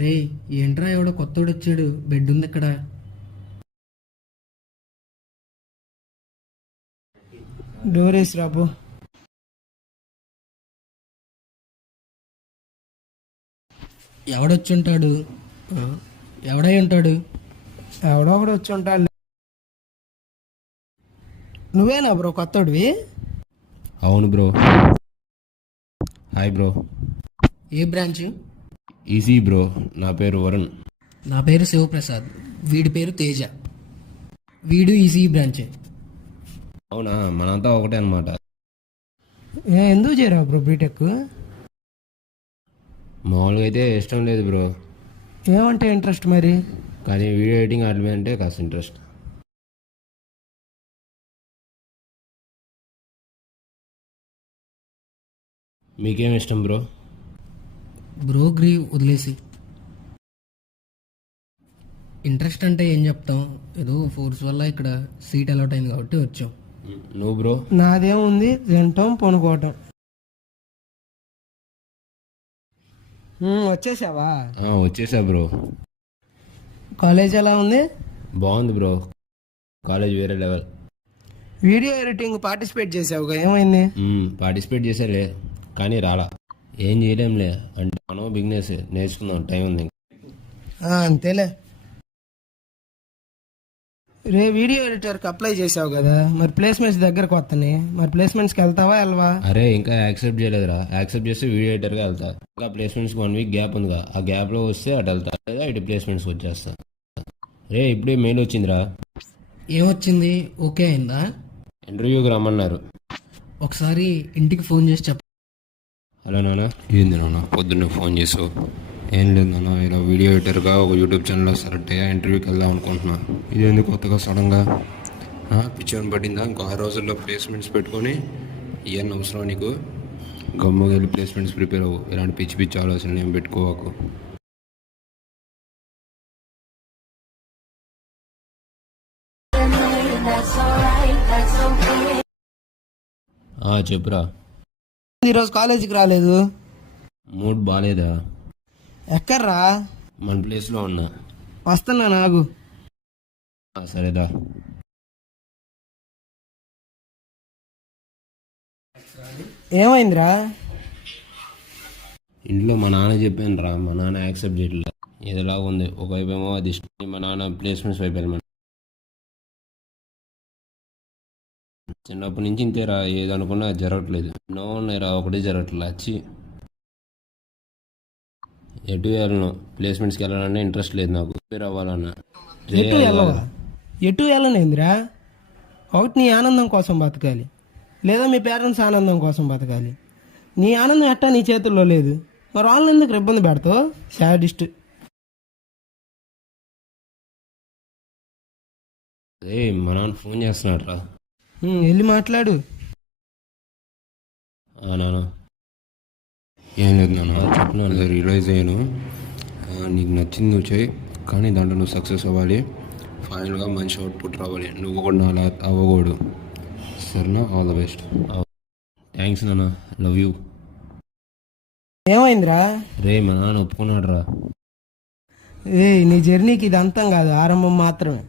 రే, ఏంట్రా ఎవడో కొత్తోడు వచ్చాడు, బెడ్ ఉంది ఇక్కడ. డోర్ వేసి రాబో. ఎవడొచ్చి ఉంటాడు? ఎవడై ఉంటాడు? ఎవడో ఒకడు వచ్చి ఉంటాడు. నువ్వేనా బ్రో కొత్తోడివి? అవును బ్రో. Hi bro. ఏ బ్రాంచ్? Easy bro. నా పేరు వరుణ్. నా పేరు శివప్రసాద్. వీడి పేరు తేజ. వీడు ఈసీ బ్రాంచే. అవునా, మనంతా ఒకటే అనమాట. ఎందుకు చేరావు బ్రో బీటెక్? మామూలుగా అయితే ఇష్టం లేదు బ్రో, ఏమంటే ఇంట్రెస్ట్ మరి? కానీ వీడియో ఎడిటింగ్ వాటి మీద అంటే కాస్త ఇంట్రెస్ట్. మీకేం ఇష్టం బ్రో? బ్రోగ్రీ వదిలేసి. ఇంట్రెస్ట్ అంటే ఏం చెప్తాం, ఏదో ఫోర్స్ వల్ల ఇక్కడ సీట్ అలాట్ అయింది కాబట్టి వచ్చాం. నువ్వు బ్రో? నాదేముంది, తింటాం పనుకోవటం. వచ్చేసావా? వచ్చేసా బ్రో. కాలేజ్ ఎలా ఉంది? బాగుంది బ్రో, కాలేజ్ వేరే లెవెల్. వీడియో ఎడిటింగ్ పార్టిసిపేట్ చేసావుగా, ఏమైంది? పార్టిసిపేట్ చేసేలే, కానీ రాలా. ఏం చేయలేంలే, అంటే మనం బిజినెస్ నేర్చుకుందాం, టైం ఉంది. అంతేలే. రే, వీడియో ఎడిటర్కి అప్లై చేసావు కదా, మరి ప్లేస్మెంట్స్ దగ్గరకు వస్తాయి, మరి ప్లేస్మెంట్స్కి వెళ్తావా వెళ్ళవా? అరే ఇంకా యాక్సెప్ట్ చేయలేదురా. యాక్సెప్ట్ చేస్తే వీడియో ఎడిటర్గా వెళ్తా. ఇంకా ప్లేస్మెంట్స్కి 1 వీక్ గ్యాప్ ఉందిగా, ఆ గ్యాప్లో వస్తే అటు వెళ్తా, లేదా ఇటు ప్లేస్మెంట్స్కి వచ్చేస్తా. రే, ఇప్పుడే మెయిల్ వచ్చిందిరా. ఏమొచ్చింది? ఓకే అయిందా? ఇంటర్వ్యూకి రమ్మన్నారు. ఒకసారి ఇంటికి ఫోన్ చేసి చెప్ప. హలో నాన్న. ఏంది నాన్న పొద్దున్నే ఫోన్ చేసావు? ఏం లేదు నాన్న, ఇలా వీడియో ఎడిటర్గా ఒక యూట్యూబ్ ఛానల్లో సెలెక్ట్ అయ్యా, ఇంటర్వ్యూకి వెళ్దాం అనుకుంటున్నా. ఇదేంది కొత్తగా సడన్గా? పిచ్చోని పట్టిందా? ఇంకో 6 రోజుల్లో ప్లేస్మెంట్స్ పెట్టుకొని ఇవన్నీ అవసరం నీకు? గమ్ముగా వెళ్ళి ప్లేస్మెంట్స్ ప్రిపేర్ అవ్వు. ఇలాంటి పిచ్చి పిచ్చి ఆలోచనలు ఏం పెట్టుకోవాకు. చెప్పురా. ఈరోజు కాలేజీకి రాలేదు? మూడ్ బాగాలేదా? ఎక్కడ్రా? మన ప్లేస్లో ఉన్నా. వస్తున్నా, నాగు. సరేదా. ఏమైందిరా? ఇంట్లో మా నాన్న చెప్పాను రా, మా నాన్న యాక్సెప్ట్ చేయట్లేదు. ఏదోలా ఉంది. ఒకవైపు ఏమో అది ఇష్టం, మా నాన్న ప్లేస్మెంట్స్ వైపు వెళ్ళమని. చిన్నప్పటి నుంచి ఇంతేరా, ఏదనుకున్నా జరగట్లేదు. ఎన్నో ఉన్నాయిరా, ఒకటే జరగట్లేదు. వచ్చి ఎటు వెళ్ళను, ప్లేస్మెంట్స్కి వెళ్ళాలన్నా ఇంట్రెస్ట్ లేదు నాకు. ప్రిపేర్ అవ్వాలన్నా. ఎటు వెళ్ళనేందిరా? ఒకటి నీ ఆనందం కోసం బతకాలి, లేదా మీ పేరెంట్స్ ఆనందం కోసం బతకాలి. నీ ఆనందం ఎట్టా నీ చేతుల్లో లేదు, మరి వాళ్ళని ఎందుకు ఇబ్బంది పెడతావు? సాడిస్ట్. మా నాన్న ఫోన్ చేస్తున్నాడు రా. వెళ్ళి మాట్లాడు. నాన్న. ఏం లేదు నాన్న, చెప్పినాను, రియలైజ్ అయ్యాను. నీకు నచ్చింది నువ్వు చేయి, కానీ దాంట్లో నువ్వు సక్సెస్ అవ్వాలి. ఫైనల్గా మంచి అవుట్పుట్ రావాలి. నువ్వు కూడా నా అలా అవ్వకూడదు. సరేనా? All the best. థ్యాంక్స్ నాన్న, లవ్ యూ. ఏమైందిరా? రే, మా నాన్న ఒప్పుకున్నాడు రా. నీ జర్నీకి ఇది అంతం కాదు, ఆరంభం మాత్రమే.